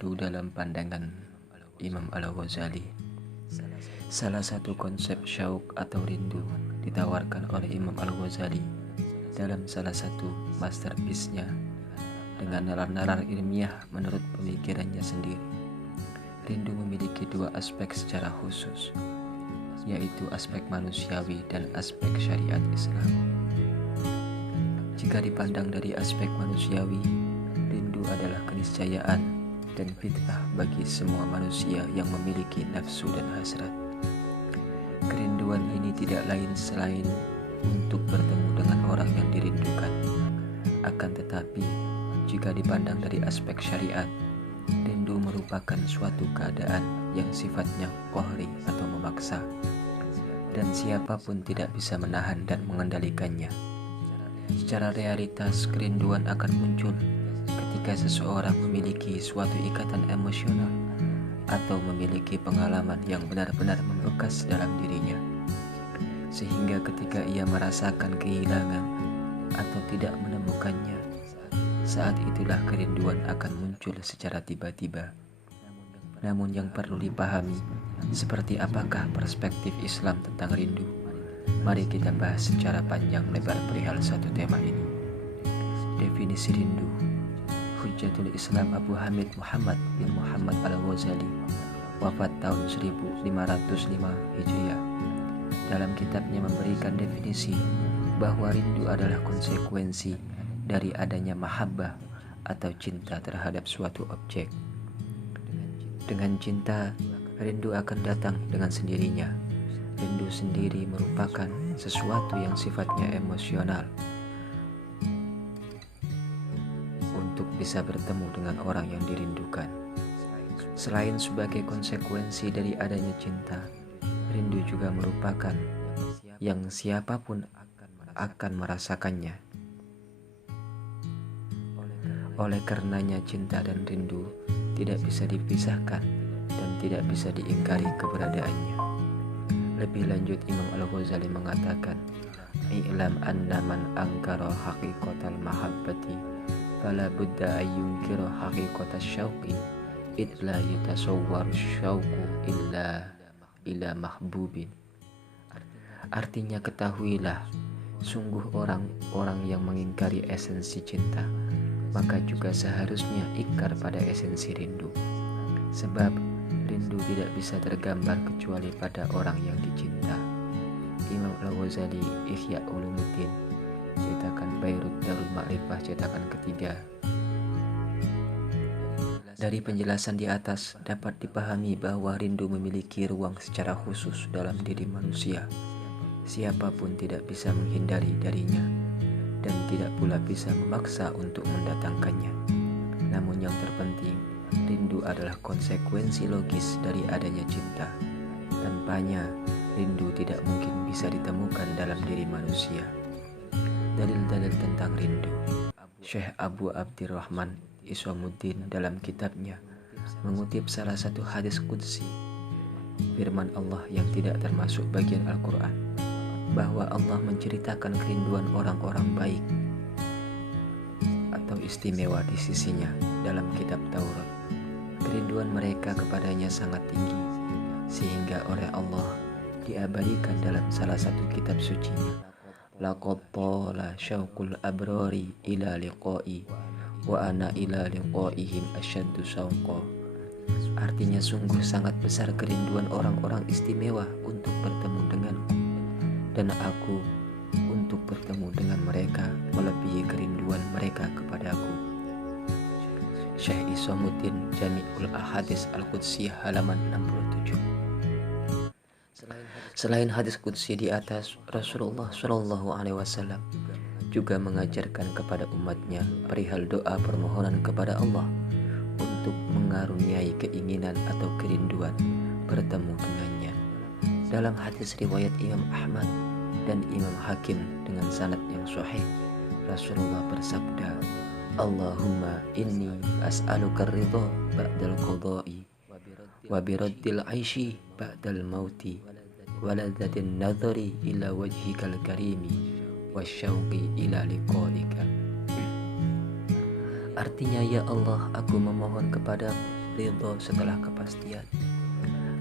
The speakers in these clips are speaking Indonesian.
rindu dalam pandangan Imam Al-Ghazali. Salah satu konsep syauk atau rindu ditawarkan oleh Imam Al-Ghazali dalam salah satu masterpiece-nya dengan nalar-nalar ilmiah menurut pemikirannya sendiri. Rindu memiliki dua aspek secara khusus, yaitu aspek manusiawi dan aspek syariat Islam. Jika dipandang dari aspek manusiawi, rindu adalah keniscayaan dan fitrah bagi semua manusia yang memiliki nafsu dan hasrat. Kerinduan ini tidak lain selain untuk bertemu dengan orang yang dirindukan. Akan tetapi, jika dipandang dari aspek syariat, rindu merupakan suatu keadaan yang sifatnya qahri atau memaksa, dan siapapun tidak bisa menahan dan mengendalikannya. Secara realitas, kerinduan akan muncul ketika seseorang memiliki suatu ikatan emosional atau memiliki pengalaman yang benar-benar membekas dalam dirinya, sehingga ketika ia merasakan kehilangan atau tidak menemukannya, saat itulah kerinduan akan muncul secara tiba-tiba. Namun yang perlu dipahami, seperti apakah perspektif Islam tentang rindu? Mari kita bahas secara panjang lebar perihal satu tema ini. Definisi rindu. Hujjatul Islam Abu Hamid Muhammad bin Muhammad Al-Ghazali, wafat tahun 1505 Hijriah, dalam kitabnya memberikan definisi bahwa rindu adalah konsekuensi dari adanya mahabbah atau cinta terhadap suatu objek. Dengan cinta, rindu akan datang dengan sendirinya. Rindu sendiri merupakan sesuatu yang sifatnya emosional. Untuk bisa bertemu dengan orang yang dirindukan, selain sebagai konsekuensi dari adanya cinta, rindu juga merupakan yang siapapun akan merasakannya. Oleh karenanya, cinta dan rindu tidak bisa dipisahkan dan tidak bisa diingkari keberadaannya. Lebih lanjut, Imam Al-Ghazali mengatakan, "I'lam anna man angkara haqiqatal mahabbati fala budda ayyunkira haqiqatas syauqi id la yatasawwaru syauqu illa ila mahbubin." Artinya, ketahuilah, sungguh orang-orang yang mengingkari esensi cinta, maka juga seharusnya ingkar pada esensi rindu. Sebab rindu tidak bisa tergambar kecuali pada orang yang dicinta. Imam Al-Ghazali, Ihya Ulumuddin, cetakan Bayrut Darul Ma'rifah, cetakan ketiga. Dari penjelasan di atas dapat dipahami bahwa rindu memiliki ruang secara khusus dalam diri manusia. Siapapun tidak bisa menghindari darinya dan tidak pula bisa memaksa untuk mendatangkannya. Namun yang terpenting, rindu adalah konsekuensi logis dari adanya cinta. Tanpanya, rindu tidak mungkin bisa ditemukan dalam diri manusia. Dalil-dalil tentang rindu. Syekh Abu Abdirrahman Iswamuddin dalam kitabnya mengutip salah satu hadis qudsi, firman Allah yang tidak termasuk bagian Al-Quran, bahwa Allah menceritakan kerinduan orang-orang baik atau istimewa di sisinya dalam kitab Taurat. Kerinduan mereka kepadanya sangat tinggi, sehingga oleh Allah diabadikan dalam salah satu kitab sucinya, laqad tala syauqul abrari ila liqa'i wa ana ila liqa'ihim asyaddu syauqa. Artinya, sungguh sangat besar kerinduan orang-orang istimewa untuk bertemu denganku, dan aku untuk bertemu dengan mereka melebihi kerinduan mereka kepadaku. Syekh Iswamuddin, Jami'ul Ahadits Al-Qudsiyah, halaman 67. Selain hadis qudsi di atas, Rasulullah SAW juga mengajarkan kepada umatnya perihal doa permohonan kepada Allah untuk mengaruniai keinginan atau kerinduan bertemu dengannya. Dalam hadis riwayat Imam Ahmad dan Imam Hakim dengan sanad yang sahih, Rasulullah bersabda, "Allahumma inni as'aluka ridha ba'dal qada'i wa biraddil 'aishi ba'dal mauti wa ladzatin nadhari ila wajhikal karimi wasyauqi ila liqa'ika." Artinya, ya Allah, aku memohon kepada ridho setelah kepastian,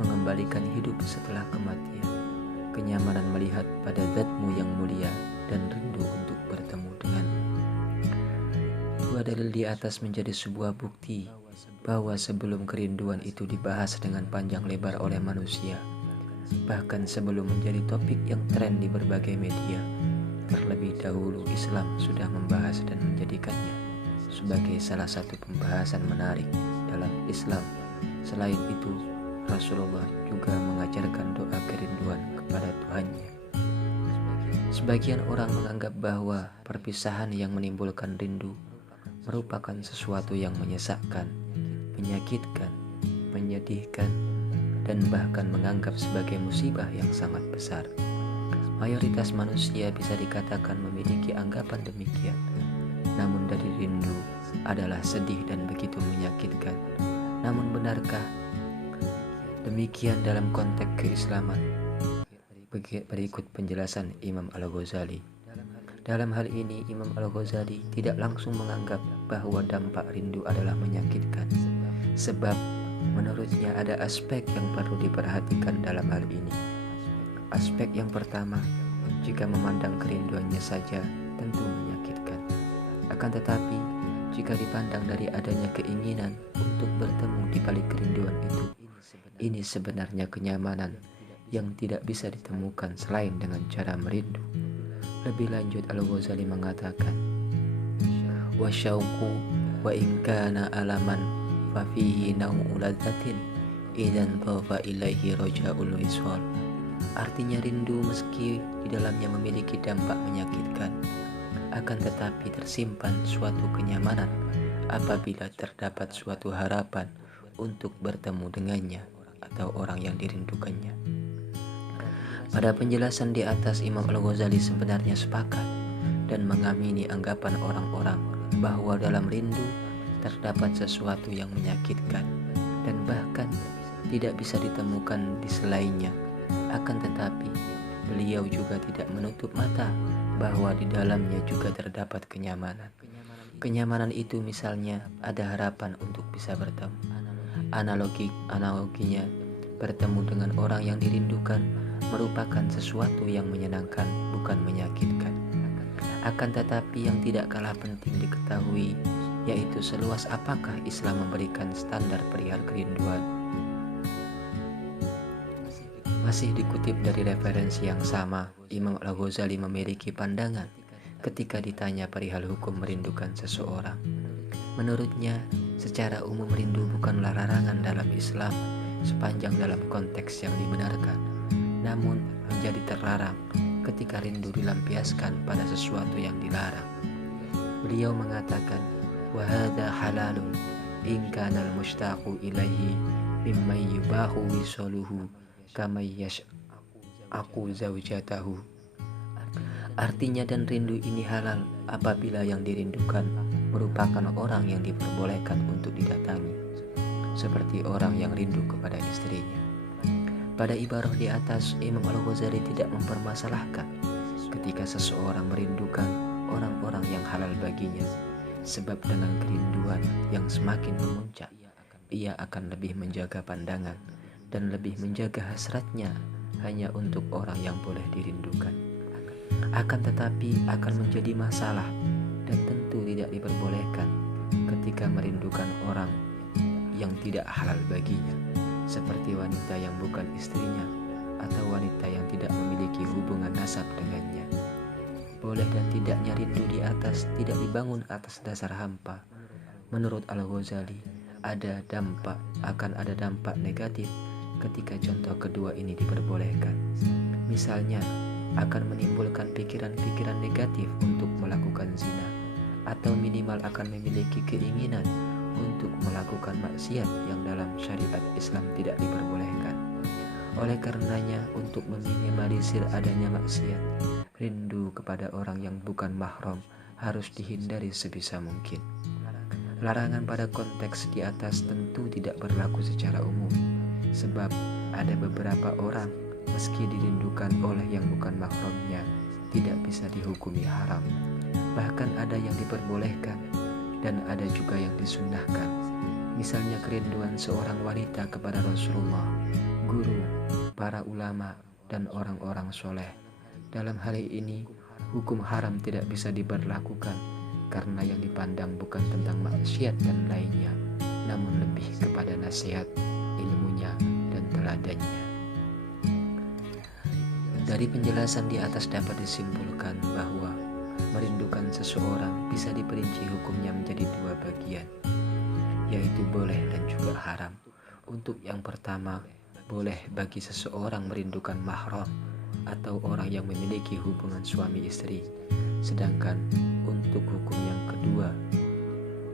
mengembalikan hidup setelah kematian, kenyamanan melihat pada zatmu yang mulia, dan rindu untuk bertemu denganmu. Dua dalil di atas menjadi sebuah bukti bahwa sebelum kerinduan itu dibahas dengan panjang lebar oleh manusia, bahkan sebelum menjadi topik yang tren di berbagai media, terlebih dahulu Islam sudah membahas dan menjadikannya sebagai salah satu pembahasan menarik dalam Islam. Selain itu, Rasulullah juga mengajarkan doa kerinduan kepada Tuhannya. Sebagian orang menganggap bahwa perpisahan yang menimbulkan rindu merupakan sesuatu yang menyesakkan, menyakitkan, menyedihkan, dan bahkan menganggap sebagai musibah yang sangat besar. Mayoritas manusia bisa dikatakan memiliki anggapan demikian. Namun dari rindu adalah sedih dan begitu menyakitkan. Namun benarkah demikian dalam konteks keislaman? Berikut penjelasan Imam Al-Ghazali. Dalam hal ini Imam Al-Ghazali tidak langsung menganggap bahwa dampak rindu adalah menyakitkan, sebab menurutnya ada aspek yang perlu diperhatikan dalam hal ini. Aspek yang pertama, jika memandang kerinduannya saja tentu menyakitkan. Akan tetapi, jika dipandang dari adanya keinginan untuk bertemu di balik kerinduan itu, ini sebenarnya kenyamanan yang tidak bisa ditemukan selain dengan cara merindu. Lebih lanjut, Al-Ghazali mengatakan, wa syauqu wa in kana alaman fa fihi naw'u ladzatin idzan dhafa ilaihi raja'ul wisal. Artinya rindu meski di dalamnya memiliki dampak menyakitkan, akan tetapi tersimpan suatu kenyamanan apabila terdapat suatu harapan untuk bertemu dengannya atau orang yang dirindukannya. Pada penjelasan di atas, Imam Al-Ghazali sebenarnya sepakat dan mengamini anggapan orang-orang bahwa dalam rindu terdapat sesuatu yang menyakitkan dan bahkan tidak bisa ditemukan di selainnya. Akan tetapi, beliau juga tidak menutup mata bahwa di dalamnya juga terdapat kenyamanan. Kenyamanan itu misalnya ada harapan untuk bisa bertemu. Analoginya, bertemu dengan orang yang dirindukan merupakan sesuatu yang menyenangkan, bukan menyakitkan. Akan tetapi yang tidak kalah penting diketahui, yaitu seluas apakah Islam memberikan standar perihal kerinduan. Masih dikutip dari referensi yang sama, Imam Al-Ghazali memiliki pandangan ketika ditanya perihal hukum merindukan seseorang. Menurutnya, secara umum rindu bukanlah larangan dalam Islam sepanjang dalam konteks yang dibenarkan, namun menjadi terlarang ketika rindu dilampiaskan pada sesuatu yang dilarang. Beliau mengatakan, wa hadza halalun in kana al-mushtaqu ilaihi mimma yubahu wisaluhu kama yash'aqu zaujatahu. Artinya, dan rindu ini halal apabila yang dirindukan merupakan orang yang diperbolehkan untuk didatangi, seperti orang yang rindu kepada istrinya. Pada ibarah di atas, Imam Al-Ghazali tidak mempermasalahkan ketika seseorang merindukan orang-orang yang halal baginya, sebab dengan kerinduan yang semakin memuncak, ia akan lebih menjaga pandangan dan lebih menjaga hasratnya hanya untuk orang yang boleh dirindukan. Akan tetapi akan menjadi masalah dan tentu tidak diperbolehkan ketika merindukan orang yang tidak halal baginya, seperti wanita yang bukan istrinya atau wanita yang tidak memiliki hubungan nasab dengannya. Boleh dan tidaknya rindu di atas tidak dibangun atas dasar hampa. Menurut Al-Ghazali, akan ada dampak negatif ketika contoh kedua ini diperbolehkan. Misalnya, akan menimbulkan pikiran-pikiran negatif untuk melakukan zina, atau minimal akan memiliki keinginan untuk melakukan maksiat yang dalam syariat Islam tidak diperbolehkan. Oleh karenanya, untuk meminimalisir adanya maksiat, rindu kepada orang yang bukan mahram harus dihindari sebisa mungkin. Larangan pada konteks di atas tentu tidak berlaku secara umum, sebab ada beberapa orang meski dirindukan oleh yang bukan mahramnya tidak bisa dihukumi haram. Bahkan ada yang diperbolehkan dan ada juga yang disunnahkan. Misalnya kerinduan seorang wanita kepada Rasulullah, guru, para ulama, dan orang-orang soleh. Dalam hal ini, hukum haram tidak bisa diberlakukan karena yang dipandang bukan tentang maksiat dan lainnya, namun lebih kepada nasihat, ilmunya, dan teladannya. Dari penjelasan di atas dapat disimpulkan bahwa merindukan seseorang bisa diperinci hukumnya menjadi dua bagian, yaitu boleh dan juga haram. Untuk yang pertama, boleh bagi seseorang merindukan mahram atau orang yang memiliki hubungan suami istri. Sedangkan untuk hukum yang kedua,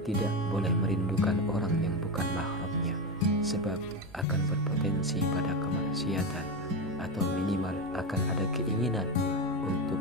tidak boleh merindukan orang yang bukan mahramnya, sebab akan berpotensi pada kemaksiatan atau minimal akan ada keinginan untuk